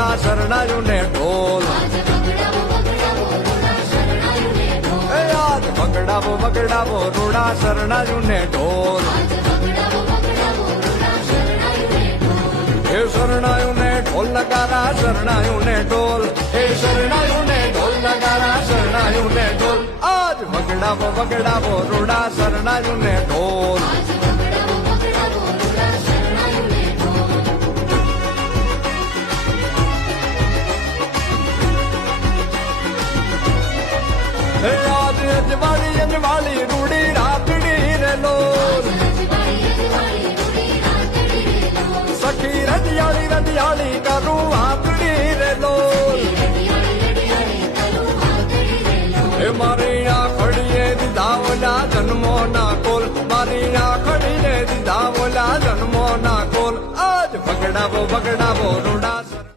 રૂડા શરણાયું ને ઢોલ આજ વગડાવો વગડાવો રૂડા શરણાયું ને ઢોલ એ શરણાયું ને ઢોલ નગારા શરણાયું ને ઢોલ એ શરણાયું ને ઢોલ નગારા શરણાયું ને ઢોલ આજ વગડાવો વગડાવો રૂડા શરણાયું ને ઢોલ અજવાળી અજવાળી રૂડી રાતડી રે લોલ સખી રડિયાળી રડિયાળી કરું હાથડી રે લોલ એ મારી આખડીએ દીધા ઓલા જન્મો ના કોલ મારી આખડીને દીધા ઓલા જન્મો ના કોલ આજ બગડાવો બગડાવો રૂડા